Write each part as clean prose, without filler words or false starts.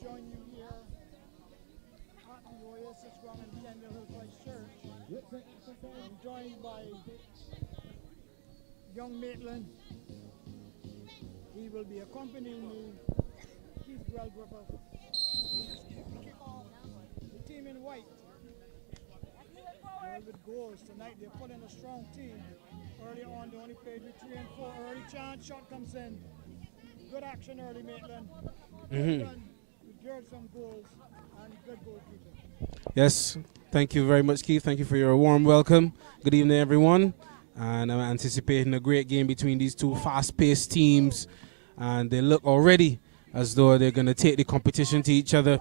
join you here at the Oasis Ground in Kendall Hill Christchurch. I'm joined by young Maitland. He will be accompanying me. Keith Wellgripper. The team in white. With goals tonight, they're putting a strong team. Early on, they only played with 3 and 4. Early chance, shot comes in. Good action early, Maitland. Good run. We geared some goals and good goalkeeping. Yes, thank you very much, Keith. Thank you for your warm welcome. Good evening, everyone. And I'm anticipating a great game between these two fast-paced teams. And they look already as though they're going to take the competition to each other.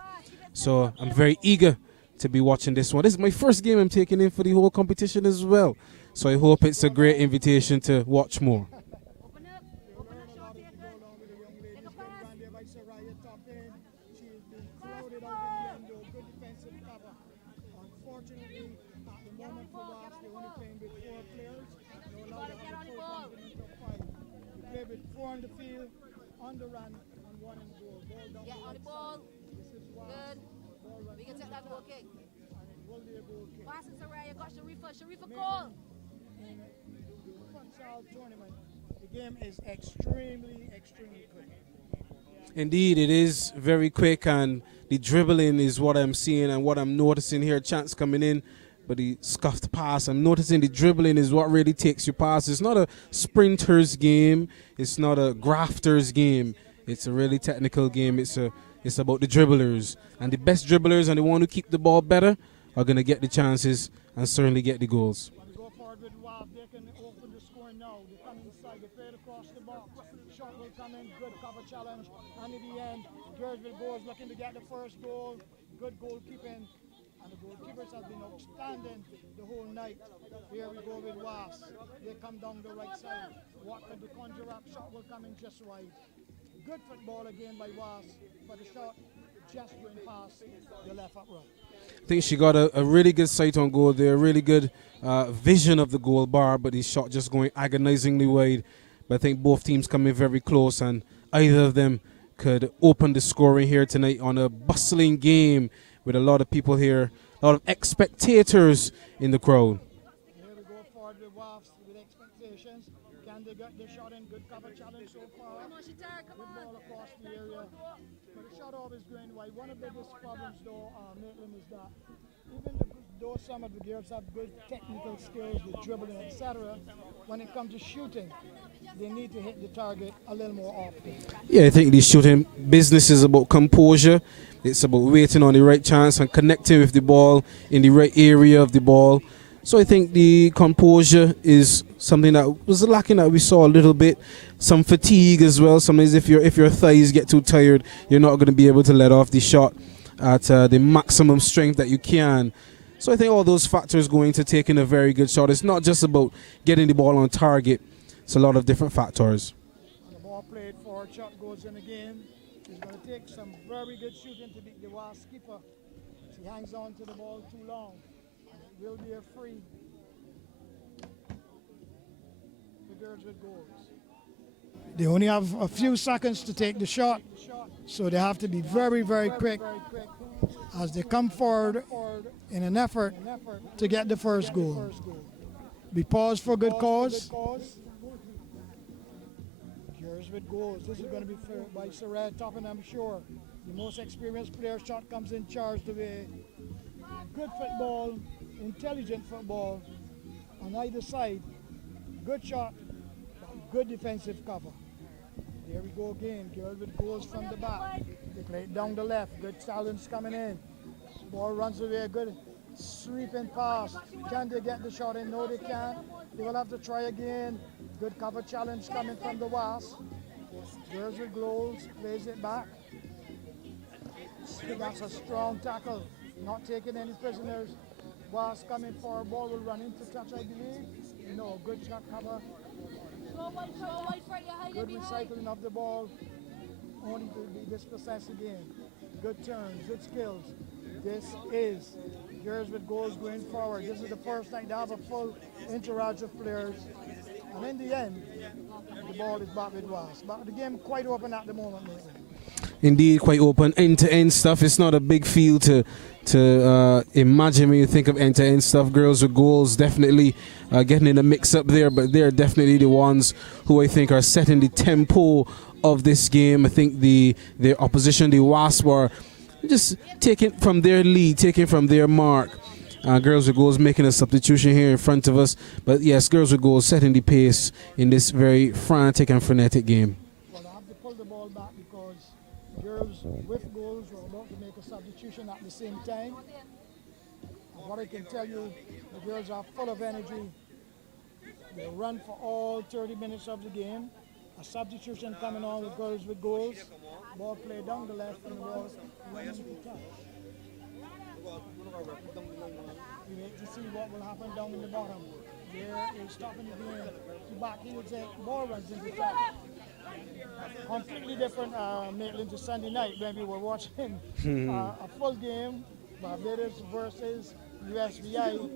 So I'm very eager to be watching this one. This is my first game I'm taking in for the whole competition as well. So I hope it's a great invitation to watch more. On the field, on the run, and 1 in goal. Yeah, on the ball. Good. We can take that goal kick. Will be a goal kick. WASPS Saraya got Sharifa goal. In the Futsal tournament, the game is extremely quick. Indeed, it is very quick, and the dribbling is what I'm seeing and what I'm noticing here. Chance coming in, but the scuffed pass. I'm noticing the dribbling is what really takes you past. It's not a sprinter's game. It's not a grafter's game. It's a really technical game. It's about the dribblers. And the best dribblers and the one who keep the ball better are going to get the chances and certainly get the goals. When we go forward with WAV, they can open the score now. They come inside, they play it across the box. Shot will come in, good cover challenge. And in the end, Gersville goes looking to get the first goal. Good goalkeeping. And the goalkeepers have been outstanding the whole night. Here we go with WASPS. They come down the right side. Watford, the conjure up, shot will come in just wide. Good football again by WASPS, but the shot just went past the left upright. I think she got a really good sight on goal there, really good vision of the goal bar, but the shot just going agonizingly wide. But I think both teams coming very close, and either of them could open the scoring here tonight on a bustling game with a lot of people here, a lot of spectators in the crowd. Here we go forward with WAFs with expectations. Can they get the shot in? Good cover challenge so far. Good ball across the area. But the shot always going wide. One of the biggest problems though, Maitland, is that even though some of the girls have good technical skills, the dribbling, etc., when it comes to shooting, they need to hit the target a little more often. Yeah, I think the shooting business is about composure. It's about waiting on the right chance and connecting with the ball in the right area of the ball. So I think the composure is something that was lacking that we saw a little bit. Some fatigue as well. Sometimes if your thighs get too tired, you're not going to be able to let off the shot at the maximum strength that you can. So I think all those factors go into taking a very good shot. It's not just about getting the ball on target. It's a lot of different factors. And the ball played forward, shot goes in again. He's going to take some very good shooting to beat the WASP keeper. He hangs on to the ball too long. It will be a free. The girls with goals. They only have a few seconds to take the shot, so they have to be very quick as they come forward in an effort to get the first goal. We pause for good cause. Girls with goals. This is going to be by Sarah Toppin, I'm sure. The most experienced player. Shot comes in charged away. Good football, intelligent football on either side. Good shot, good defensive cover. Here we go again. Girl with goals from the back. They play it down the left. Good challenge coming in. Ball runs away. Good sweeping pass. Can they get the shot in? No, they can't. They will have to try again. Good cover challenge coming from the WASP. Girls with goals. Plays it back. That's a strong tackle. Not taking any prisoners. WASP coming for a ball. Will run into touch, I believe. No, good shot cover. Good recycling of the ball, only to be dispossessed again. Good turns, good skills. This is girls with goals going forward. This is the first time they have a full entourage of players. And in the end, the ball is back with WASP. But the game quite open at the moment. indeed quite open. End-to-end stuff. It's not a big field to imagine when you think of end-to-end stuff. Girls with goals definitely getting in a mix-up there, but they're definitely the ones who I think are setting the tempo of this game. I think the opposition, the WASPS, are just taking from their lead, taking from their mark. Girls with goals making a substitution here in front of us. But yes, girls with goals setting the pace in this very frantic and frenetic game. Well, I have to pull the ball back because girls with goals were about to make a substitution at the same time. And what I can tell you, the girls are full of energy. They run for all 30 minutes of the game. A substitution coming on with girls with goals. Ball played down the left and the ball went into the touch. You wait to see what will happen down in the bottom. There is stopping the game. The back heels it, ball runs into touch. Completely different Maitland to Sunday night when we were watching a full game, Barbados versus USVI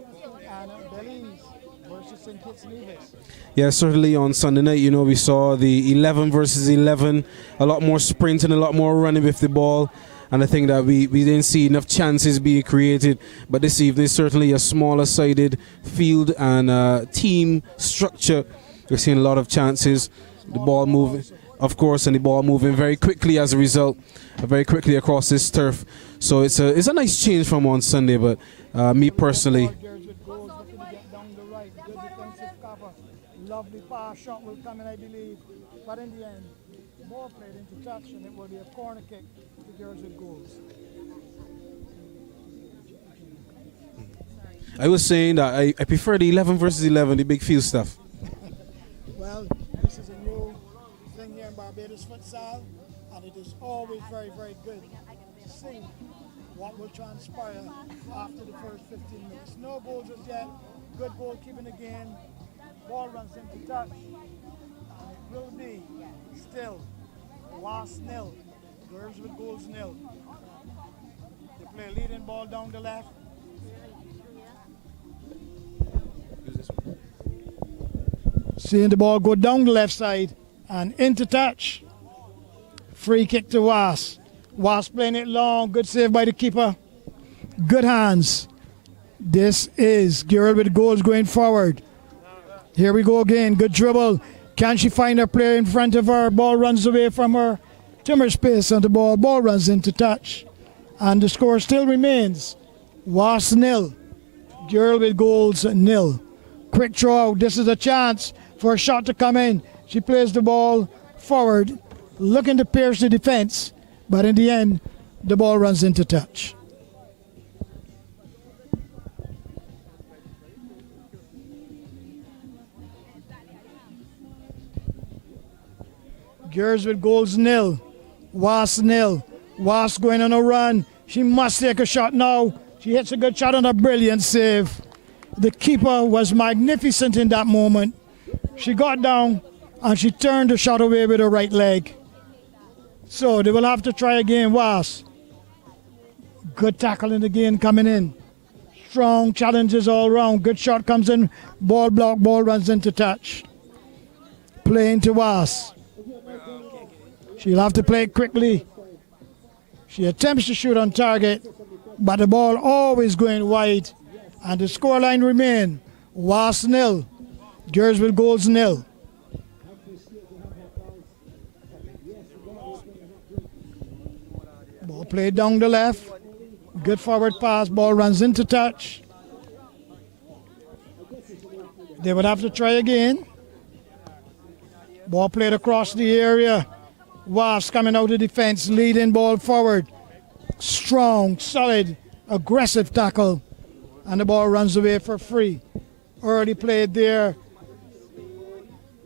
and Belize versus St. Kitts Nevis. Yeah, certainly on Sunday night, you know, we saw the 11 versus 11, a lot more sprinting, a lot more running with the ball. And I think that we didn't see enough chances being created. But this evening, certainly a smaller-sided field and team structure. We're seeing a lot of chances. The ball moving, of course, and the ball moving very quickly as a result, very quickly across this turf. So it's a nice change from on Sunday. But me personally, lovely pass shot will come in, I believe. But in the end, the ball played into touch, and it will be a corner kick. Girls with goals. I was saying that I prefer the 11 versus 11, the big field stuff. Well, this is a new thing here in Barbados Futsal, and it is always very, very good to see what will transpire after the first 15 minutes. No goals as yet. Good goalkeeping again. Ball runs into touch, and it will be still WASPS 0. Girls with goals 0. They play a leading ball down the left. Seeing the ball go down the left side and into touch. Free kick to WASPS. WASPS playing it long. Good save by the keeper. Good hands. This is girl with goals going forward. Here we go again. Good dribble. Can she find her player in front of her? Ball runs away from her. Timber space on the ball. Ball runs into touch. And the score still remains. WASPS 0. Girl with goals 0. Quick throw out. This is a chance for a shot to come in. She plays the ball forward, looking to pierce the defense. But in the end, the ball runs into touch. Girls with goals 0. WASPS 0. WASPS going on a run. She must take a shot now. She hits a good shot on a brilliant save. The keeper was magnificent in that moment. She got down and she turned the shot away with her right leg. So they will have to try again. WASPS. Good tackling again coming in. Strong challenges all round. Good shot comes in. Ball block. Ball runs into touch. Playing to WASPS. She'll have to play it quickly. She attempts to shoot on target, but the ball always going wide. And the scoreline remain WASPS 0. Girls with goals 0. Ball played down the left. Good forward pass. Ball runs into touch. They would have to try again. Ball played across the area. WASPS coming out of defense, leading ball forward. Strong, solid, aggressive tackle. And the ball runs away for free. Early played there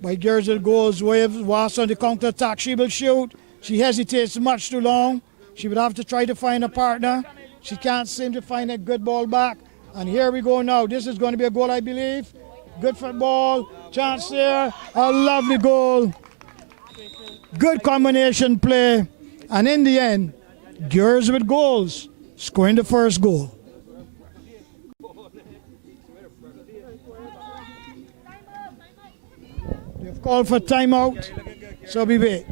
by girls with goals. WASPS on the counter attack. She will shoot. She hesitates much too long. She would have to try to find a partner. She can't seem to find a good ball back. And here we go now. This is going to be a goal, I believe. Good football. Chance there. A lovely goal. Good combination play. And in the end, girls with goals scoring the first goal. They've called for timeout, so we wait.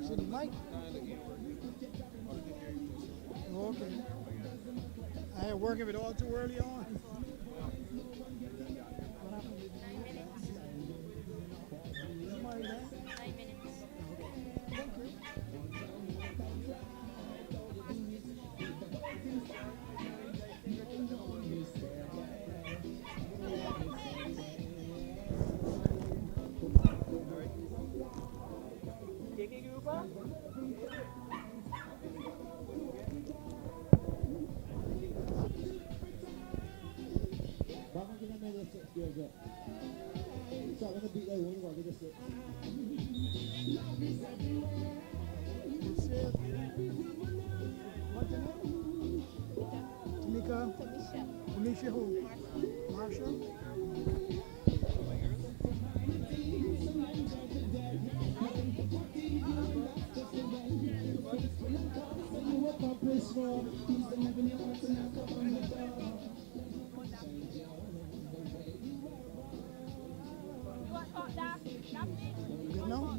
fixing the mic. Okay. I am working with all too early on. Tamisha who? Marshall? Good now?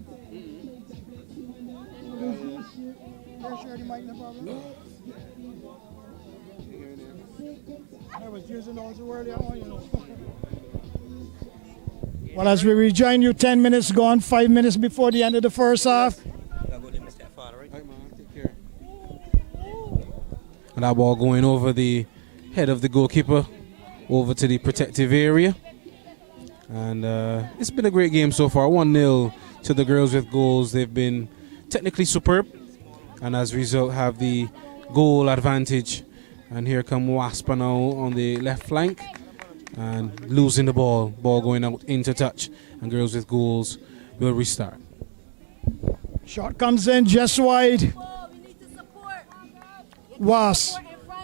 Sure, you might no problem. I was using those earlier on, you know. Well, as we rejoin you, 10 minutes gone, 5 minutes before the end of the first half. And that ball going over the head of the goalkeeper, over to the protective area. And it's been a great game so far. 1-0 to the girls with goals. They've been technically superb, and as a result have the goal advantage. And here come WASPS now on the left flank and losing the ball. Ball going out into touch, and girls with goals will restart. Shot comes in just wide. WASPS,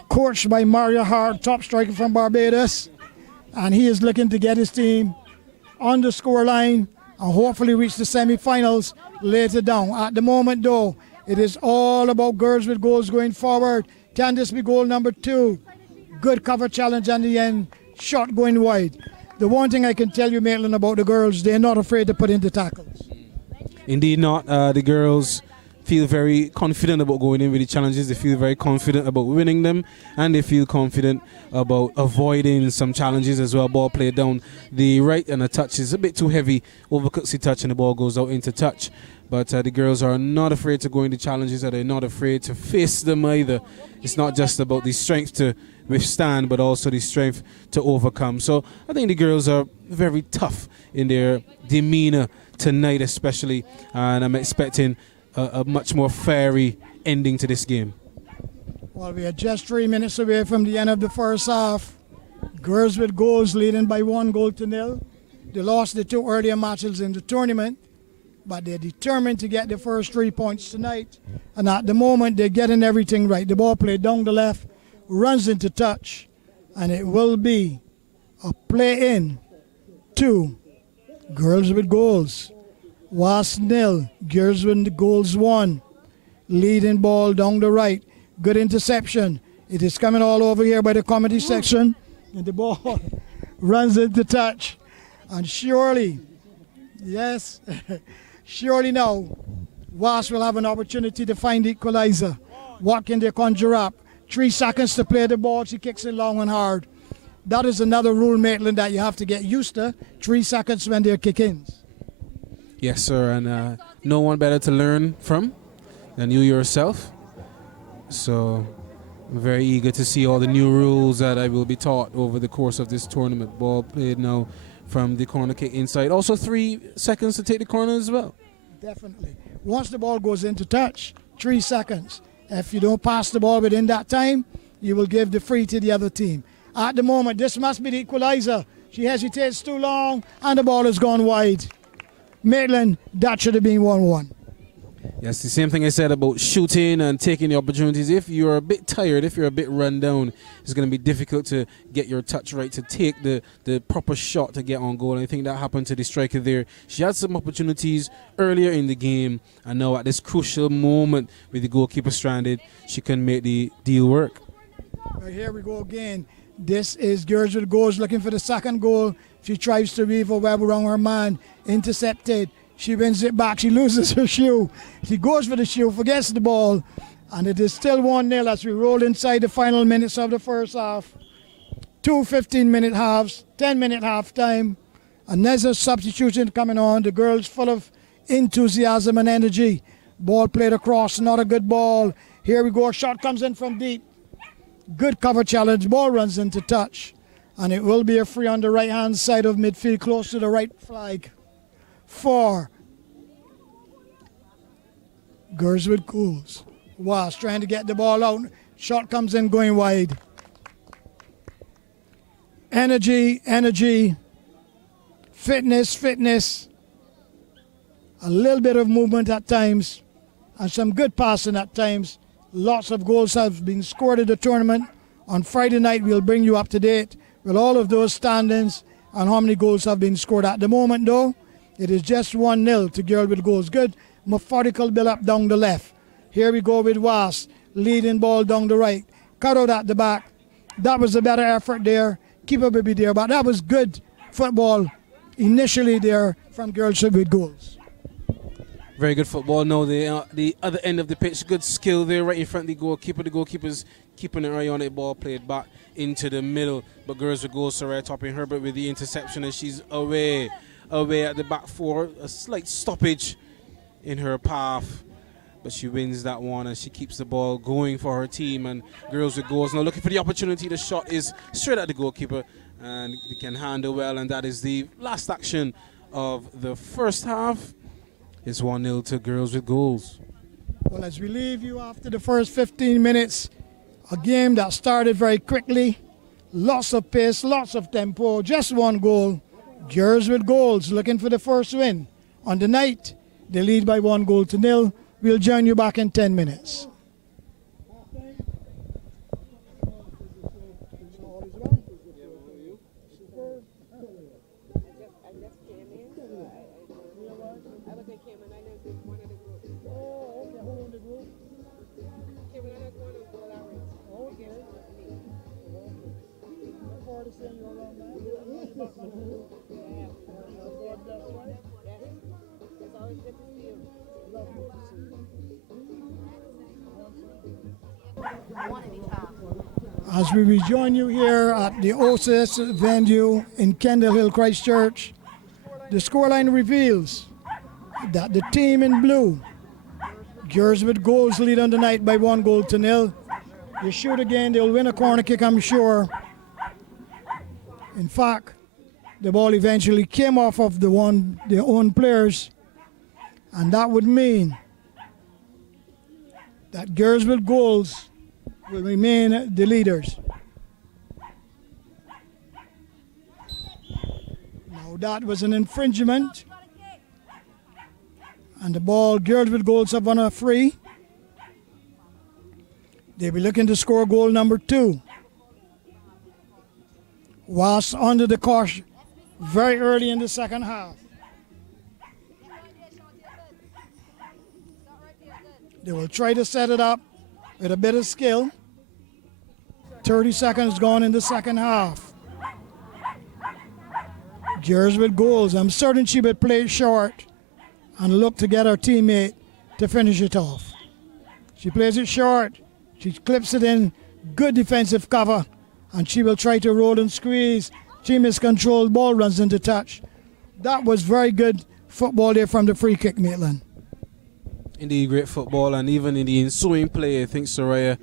coached by Mario Hart, top striker from Barbados. And he is looking to get his team on the score line and hopefully reach the semi-finals later down. At the moment, though, it is all about girls with goals going forward. Can this be goal number 2? Good cover challenge on the end, shot going wide. The one thing I can tell you, Maitland, about the girls, they're not afraid to put in the tackles. Indeed not. The girls feel very confident about going in with the challenges. They feel very confident about winning them, and they feel confident about avoiding some challenges as well. Ball played down the right, and the touch is a bit too heavy. Overcuts the touch, and the ball goes out into touch. But the girls are not afraid to go into challenges, and they're not afraid to face them either. It's not just about the strength to withstand, but also the strength to overcome. So I think the girls are very tough in their demeanor tonight especially, and I'm expecting a much more fairy ending to this game. Well, we are just 3 minutes away from the end of the first half. Girls with goals leading by 1-0. They lost the 2 earlier matches in the tournament, but they're determined to get the first 3 points tonight. And at the moment, they're getting everything right. The ball played down the left, runs into touch, and it will be a play in to girls with goals. WASPS 0, girls with goals 1. Leading ball down the right. Good interception. It is coming all over here by the comedy section. And the ball runs into touch. And surely, yes, surely now, WASPS will have an opportunity to find the equalizer. What can they conjure up? 3 seconds to play the ball. She kicks it long and hard. That is another rule, Maitland, that you have to get used to. 3 seconds when they're kick-ins. Yes, sir, and no one better to learn from than you yourself. So I'm very eager to see all the new rules that I will be taught over the course of this tournament. Ball played now from the corner kick inside. Also 3 seconds to take the corner as well. Definitely. Once the ball goes into touch, 3 seconds. If you don't pass the ball within that time, you will give the free to the other team. At the moment, this must be the equalizer. She hesitates too long, and the ball has gone wide. Maitland, that should have been 1-1. Yes, the same thing I said about shooting and taking the opportunities. If you're a bit tired, if you're a bit run down, it's going to be difficult to get your touch right, to take the proper shot to get on goal. And I think that happened to the striker there. She had some opportunities earlier in the game, and now at this crucial moment with the goalkeeper stranded, she can make the deal work. Right, here we go again. This is girls with goals looking for the second goal. She tries to weave a web around her man. Intercepted. She wins it back. She loses her shoe. She goes for the shoe, forgets the ball, and it is still 1-0 as we roll inside the final minutes of the first half. 2 15-minute halves, 10-minute half time. Another substitution coming on. The girls full of enthusiasm and energy. Ball played across, not a good ball. Here we go, shot comes in from deep. Good cover challenge, ball runs into touch. And it will be a free on the right-hand side of midfield, close to the right flag. For Girls with Goals. WASPS trying to get the ball out. Shot comes in going wide. Energy, energy. Fitness, fitness. A little bit of movement at times. And some good passing at times. Lots of goals have been scored in the tournament. On Friday night, we'll bring you up to date with all of those standings and how many goals have been scored. At the moment, though, it is just 1-0 to Girl with Goals. Good methodical build-up down the left. Here we go with WASPS. Leading ball down the right. Cut out at the back. That was a better effort there. Keeper will be there, but that was good football initially there from Girls with Goals. Very good football. No, the other end of the pitch, good skill there right in front of the goalkeeper. The goalkeeper's keeping an eye on it. Ball played back into the middle. But Girls with Goals, Saraya Topping Herbert with the interception, and she's away at the back four. A slight stoppage in her path. But she wins that one, and she keeps the ball going for her team. And Girls with Goals now looking for the opportunity. The shot is straight at the goalkeeper, and they can handle well. And that is the last action of the first half. It's 1-0 to Girls with Goals. Well, as we leave you after the first 15 minutes, a game that started very quickly, lots of pace, lots of tempo, just one goal. Girls with Goals looking for the first win. On the night, they lead by 1-0. We'll join you back in 10 minutes. As we rejoin you here at the OSIS venue in Kendall Hill, Christchurch, the scoreline reveals that the team in blue, Girls with Goals, lead on the night by 1-0. They shoot again, they'll win a corner kick, I'm sure. In fact, the ball eventually came off of their own players, and that would mean that Girls with Goals will remain the leaders. Now that was an infringement, and the ball, Girls with Goals have won a free. They'll be looking to score goal number 2. WASPS under the caution very early in the second half. They will try to set it up with a bit of skill. 30 seconds gone in the second half. Girls with Goals. I'm certain she would play it short and look to get her teammate to finish it off. She plays it short. She clips it in. Good defensive cover. And she will try to roll and squeeze. Team is controlled. Ball runs into touch. That was very good football there from the free kick, Maitland. Indeed, great football, and even in the ensuing play, I think Saraya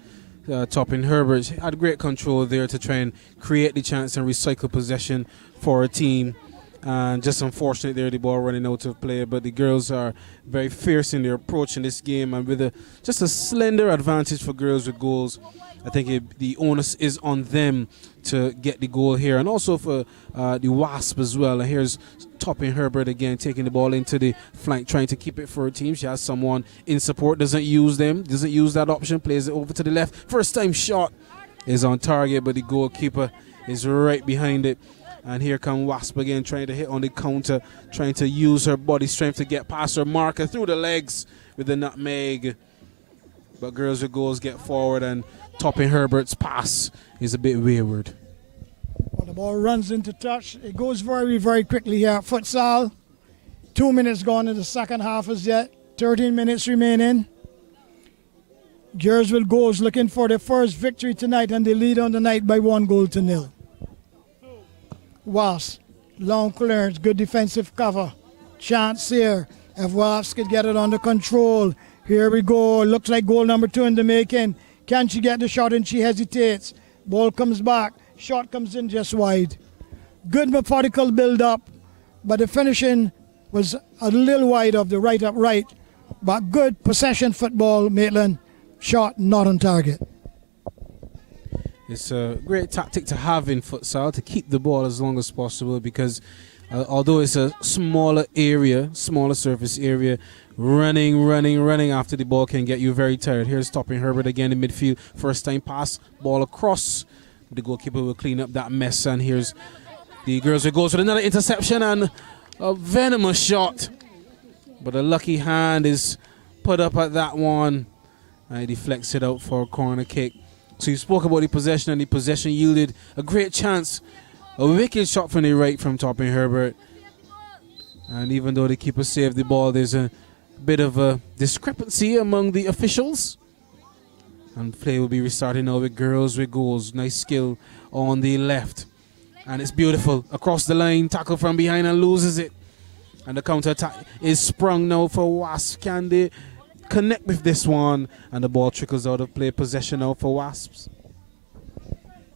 Topping Herbert had great control there to try and create the chance and recycle possession for a team. And just unfortunate there, the ball running out of play. But the girls are very fierce in their approach in this game, and with just a slender advantage for Girls with Goals. I think the onus is on them to get the goal here, and also for the WASP as well. And here's Topping Herbert again, taking the ball into the flank, trying to keep it for her team. She has someone in support, doesn't use that option, plays it over to the left. First time shot is on target, but the goalkeeper is right behind it. And here come WASP again, trying to hit on the counter, trying to use her body strength to get past her marker through the legs with the nutmeg. But Girls with Goals get forward, and Topping Herbert's pass is a bit wayward. Well, the ball runs into touch. It goes very, very quickly here at Futsal. 2 minutes gone in the second half as yet. 13 minutes remaining. Girls with goals looking for their first victory tonight, and they lead on the night by 1-0. WASPS, long clearance, good defensive cover. Chance here if WASPS could get it under control. Here we go. Looks like goal number 2 in the making. Can she get the shot? And she hesitates. Ball comes back. Shot comes in just wide. Good methodical build-up, but the finishing was a little wide of the right upright. But good possession football, Maitland. Shot not on target. It's a great tactic to have in futsal to keep the ball as long as possible, because although it's a smaller surface area, running after the ball can get you very tired. Here's Topping Herbert again in midfield. First time pass, ball across. The goalkeeper will clean up that mess, and here's the girls who goes with another interception and a venomous shot. But a lucky hand is put up at that one, and he deflects it out for a corner kick. So you spoke about the possession, and the possession yielded a great chance. A wicked shot from the right from Topping Herbert. And even though the keeper saved the ball, there's a bit of a discrepancy among the officials. And play will be restarting now with girls with goals. Nice skill on the left. And it's beautiful. Across the line, tackle from behind and loses it. And the counter-attack is sprung now for WASPS. Can they connect with this one? And the ball trickles out of play. Possession now for WASPS.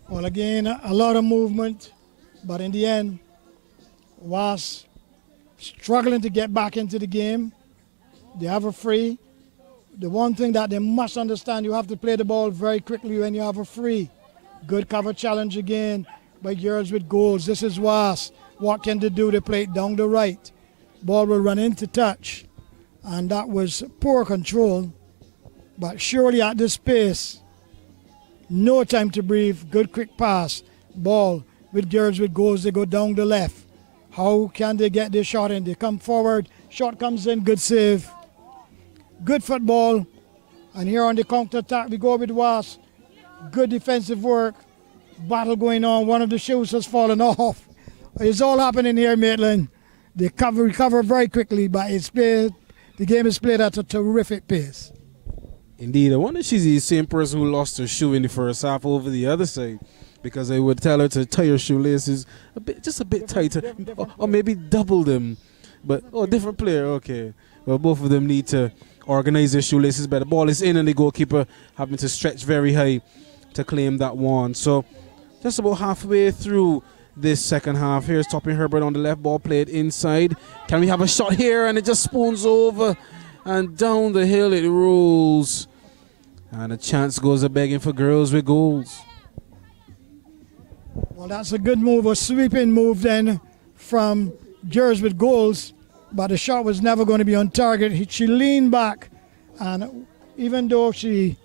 Well, again, a lot of movement. But in the end, WASPS struggling to get back into the game. They have a free. The one thing that they must understand, you have to play the ball very quickly when you have a free. Good cover challenge again by girls with goals. This is WASPS. What can they do? They play it down the right. Ball will run into touch. And that was poor control. But surely at this pace, no time to breathe. Good quick pass. Ball with girls with goals. They go down the left. How can they get their shot in? They come forward. Shot comes in. Good save. Good football. And here on the counter-attack, we go with WASPS. Good defensive work. Battle going on. One of the shoes has fallen off. It's all happening here, Maitland. They recover very quickly, but the game is played at a terrific pace. Indeed. I wonder if she's the same person who lost her shoe in the first half over the other side, because they would tell her to tie her shoelaces just a bit tighter, or maybe double them. But, different player, okay. Well, both of them need to organize their shoelaces better. Ball is in, and the goalkeeper having to stretch very high to claim that one. So just about halfway through this second half. Here's Topping Herbert on the left, ball played inside. Can we have a shot here? And it just spoons over, and down the hill it rolls. And a chance goes a begging for girls with goals. Well, that's a good move, a sweeping move then from girls with goals. But the shot was never going to be on target. She leaned back, and even though she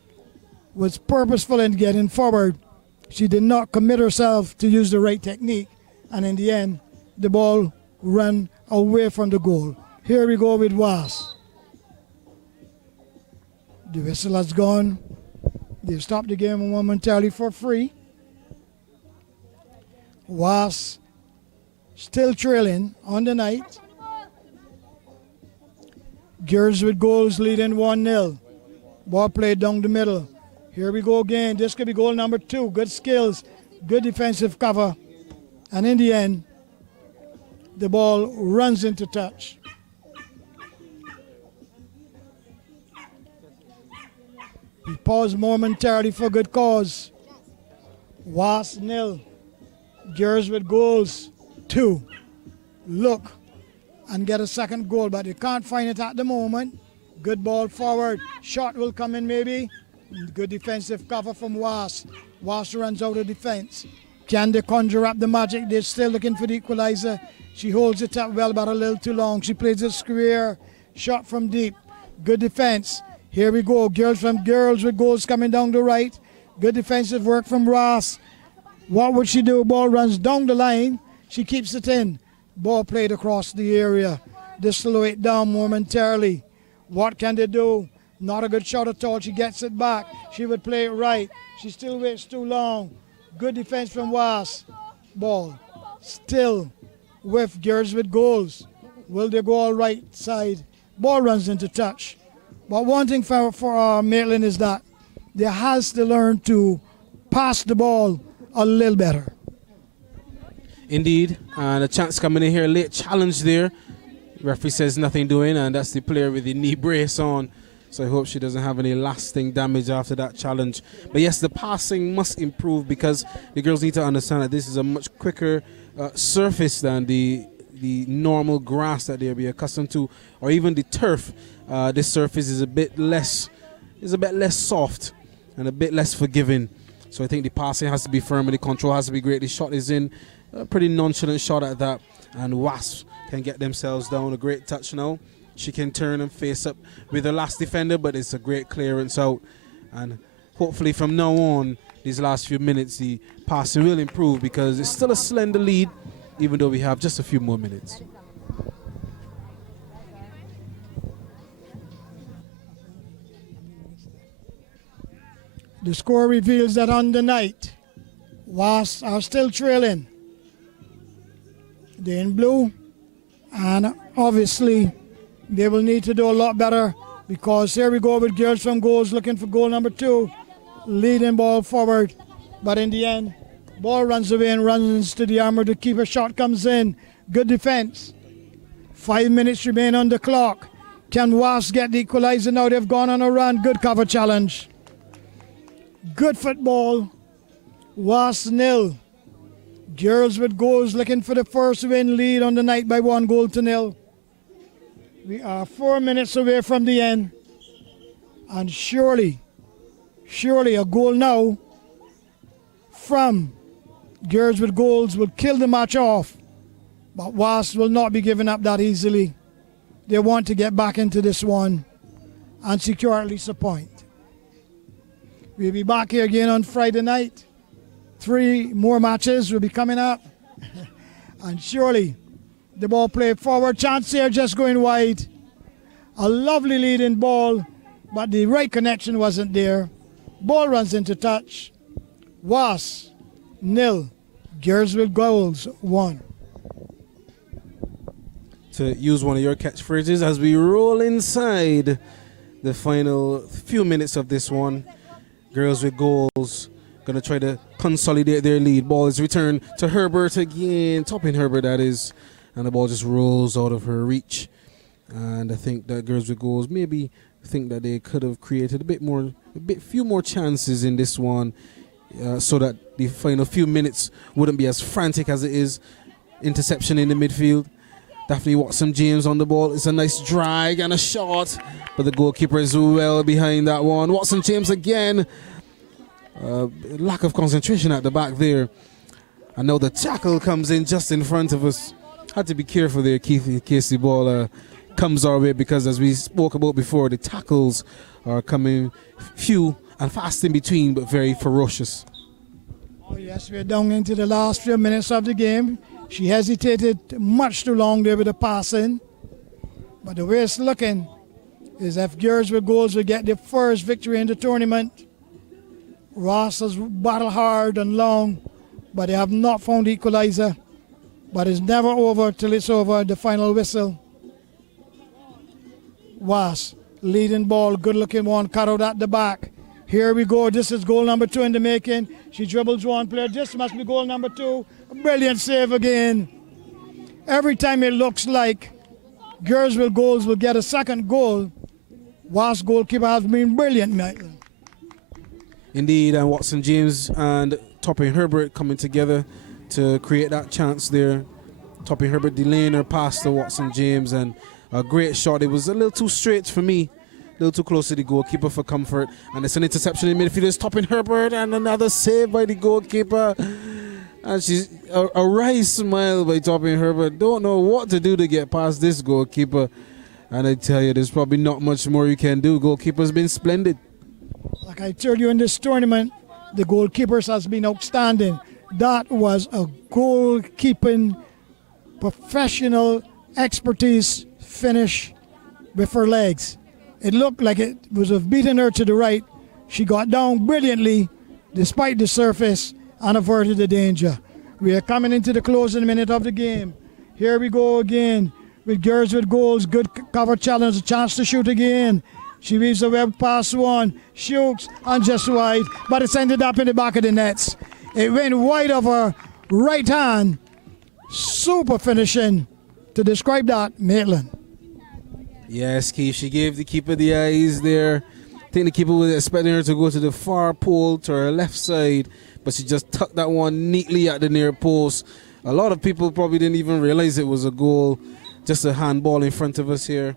was purposeful in getting forward, she did not commit herself to use the right technique. And in the end, the ball ran away from the goal. Here we go with WASPS. The whistle has gone. They've stopped the game momentarily for free. WASPS still trailing on the night. Girls with goals leading 1-0. Ball played down the middle. Here we go again. This could be goal number 2. Good skills, good defensive cover. And in the end, the ball runs into touch. We pause momentarily for good cause. WASPS 0. Girls with goals 2. Look and get a second goal, but they can't find it at the moment. Good ball forward. Shot will come in maybe. Good defensive cover from WASPS. WASPS runs out of defense. Can they conjure up the magic? They're still looking for the equalizer. She holds it up well, but a little too long. She plays a square. Shot from deep. Good defense. Here we go. Girls with goals coming down the right. Good defensive work from WASPS. What would she do? Ball runs down the line. She keeps it in. Ball played across the area. They slow it down momentarily. What can they do? Not a good shot at all. She gets it back. She would play it right. She still waits too long. Good defense from WASPS. Ball still with girls with goals. Will they go all right side? Ball runs into touch. But one thing for Maitland is that they has to learn to pass the ball a little better. Indeed, and a chance coming in here, late challenge there. Referee says nothing doing, and that's the player with the knee brace on. So I hope she doesn't have any lasting damage after that challenge. But yes, the passing must improve because the girls need to understand that this is a much quicker surface than the normal grass that they'll be accustomed to, or even the turf. This surface is a bit less soft and a bit less forgiving. So I think the passing has to be firm and the control has to be great. The shot is in, a pretty nonchalant shot at that, and WASPS can get themselves down. A great touch now. She can turn and face up with the last defender, but it's a great clearance out. And hopefully from now on, these last few minutes, the passing will improve because it's still a slender lead, even though we have just a few more minutes. The score reveals that on the night, WASPS are still trailing. They're in blue, and obviously they will need to do a lot better because here we go with girls from goals looking for goal number 2, leading ball forward. But in the end, ball runs away and runs to the armor. The keeper shot comes in. Good defense. 5 minutes remain on the clock. Can WASPS get the equalizer now? They've gone on a run. Good cover challenge. Good football. WASPS 0. Girls with goals looking for the first win, lead on the night by 1-0. We are 4 minutes away from the end. And surely a goal now from girls with goals will kill the match off. But WASPS will not be giving up that easily. They want to get back into this one and secure at least a point. We'll be back here again on Friday night. 3 more matches will be coming up. And surely the ball played forward. Chance here just going wide. A lovely leading ball, but the right connection wasn't there. Ball runs into touch. WASPS 0. Girls with goals 1. To use one of your catchphrases as we roll inside the final few minutes of this one. Girls with goals going to try to consolidate their lead. Ball is returned to Herbert again, topping Herbert that is, and the ball just rolls out of her reach. And I think that girls with goals maybe think that they could have created few more chances in this one, so that the final few minutes wouldn't be as frantic as it is. Interception in the midfield. Daphne Watson-James on the ball. It's a nice drag and a shot, but the goalkeeper is well behind that one. Watson-James again. Lack of concentration at the back there. I know the tackle comes in just in front of us. Had to be careful there, Keith, in case the ball comes our way, because as we spoke about before, the tackles are coming few and fast in between, but very ferocious. Oh yes, we're down into the last few minutes of the game. She hesitated much too long there with the passing. But the way it's looking is if girls with goals will get their first victory in the tournament. Ross has battled hard and long, but they have not found the equalizer. But it's never over till it's over, the final whistle. WASPS, leading ball, good looking one, cut out at the back. Here we go, this is goal number 2 in the making. She dribbles one player, this must be goal number 2. A brilliant save again. Every time it looks like girls with goals will get a second goal, WASPS goalkeeper has been brilliant, Maitland. Indeed, and Watson-James and Topping Herbert coming together to create that chance there. Topping Herbert delaying her pass to Watson-James, and a great shot. It was a little too straight for me, a little too close to the goalkeeper for comfort. And it's an interception in midfield. It's Topping Herbert, and another save by the goalkeeper. And she's a wry smile by Topping Herbert. Don't know what to do to get past this goalkeeper. And I tell you, there's probably not much more you can do. Goalkeeper's been splendid. Like I told you in this tournament, the goalkeepers has been outstanding. That was a goalkeeping professional expertise finish with her legs. It looked like it was beating her to the right. She got down brilliantly despite the surface and averted the danger. We are coming into the closing minute of the game. Here we go again. with girls with goals. Good cover challenge, a chance to shoot again. She weaves the web past one, shoots, and just wide, but it's ended up in the back of the nets. It went wide of her right hand. Super finishing. To describe that, Maitland. Yes, Keith, she gave the keeper the eyes there. I think the keeper was expecting her to go to the far pole, to her left side, but she just tucked that one neatly at the near post. A lot of people probably didn't even realize it was a goal, just a handball in front of us here.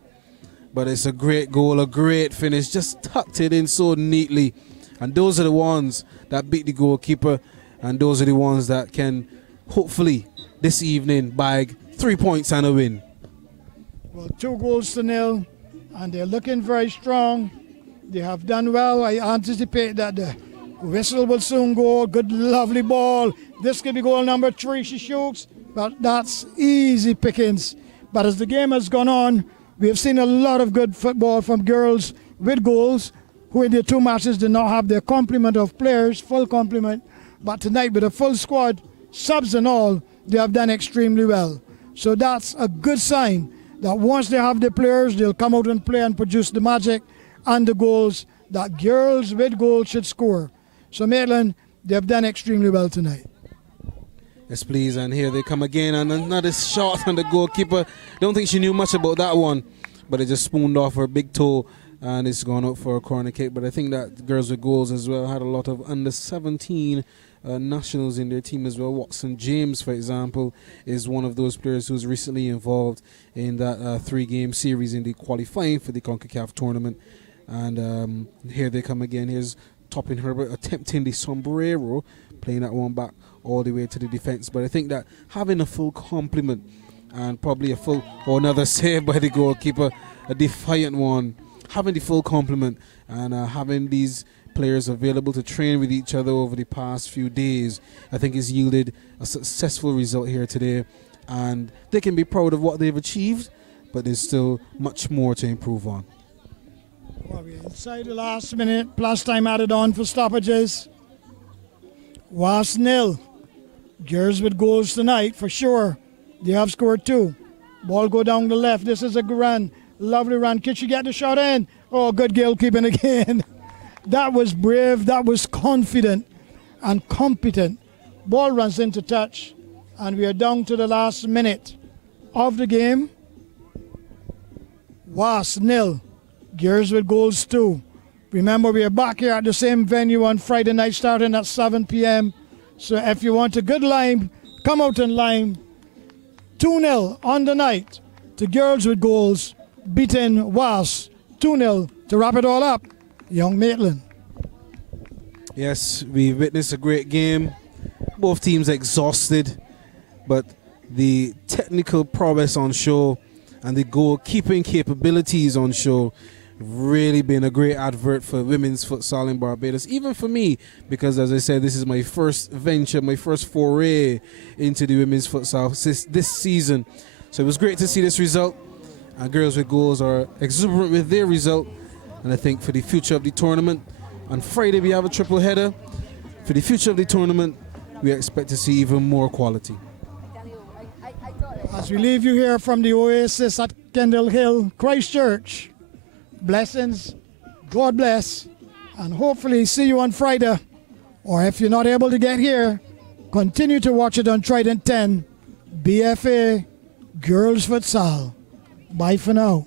But it's a great goal, a great finish, just tucked it in so neatly. And those are the ones that beat the goalkeeper, and those are the ones that can hopefully this evening bag 3 points and a win. Well, 2-0, and they're looking very strong. They have done well. I anticipate that the whistle will soon go. Good, lovely ball. This could be goal number 3. She shoots, but that's easy pickings. But as the game has gone on, we have seen a lot of good football from girls with goals who in their 2 matches did not have their complement of players, full complement. But tonight with a full squad, subs and all, they have done extremely well. So that's a good sign that once they have the players, they'll come out and play and produce the magic and the goals that girls with goals should score. So Maitland, they have done extremely well tonight. Yes, please, and here they come again, and another shot on the goalkeeper. Don't think she knew much about that one, but it just spooned off her big toe, and it's gone up for a corner kick. But I think that girls with goals as well had a lot of under 17 nationals in their team as well. Watson James, for example, is one of those players who's recently involved in that 3-game series in the qualifying for the CONCACAF tournament. And here they come again. Here's Topping Herbert attempting the sombrero, playing that one back all the way to the defense. But I think that having a full complement and probably a full or another save by the goalkeeper, a defiant one, having the full complement and having these players available to train with each other over the past few days, I think has yielded a successful result here today. And they can be proud of what they've achieved, but there's still much more to improve on. Well, we're inside the last minute, plus time added on for stoppages. WASPS 0. Girls with goals tonight for sure. They have scored 2. Ball go down the left. This is a good run. Lovely run. Can she get the shot in? Oh, good goalkeeping again. That was brave. That was confident and competent. Ball runs into touch. And we are down to the last minute of the game. WASPS 0. Girls with goals 2. Remember, we are back here at the same venue on Friday night starting at 7 p.m. So if you want a good lime, come out and lime. 2-0 on the night to Girls with Goals, beating WASPS 2-0 to wrap it all up. Young Maitland. Yes, we witnessed a great game. Both teams exhausted, but the technical prowess on show and the goalkeeping capabilities on show really been a great advert for women's futsal in Barbados, even for me, because as I said, this is my first venture, my first foray into the women's futsal this season. So it was great to see this result, and Girls with Goals are exuberant with their result. And I think for the future of the tournament, on Friday we have a triple header. For the future of the tournament, we expect to see even more quality. As we leave you here from the Oasis at Kendall Hill, Christchurch, blessings, God bless, and hopefully see you on Friday. Or if you're not able to get here, continue to watch it on Trident 10, BFA Girls Futsal. Bye for now.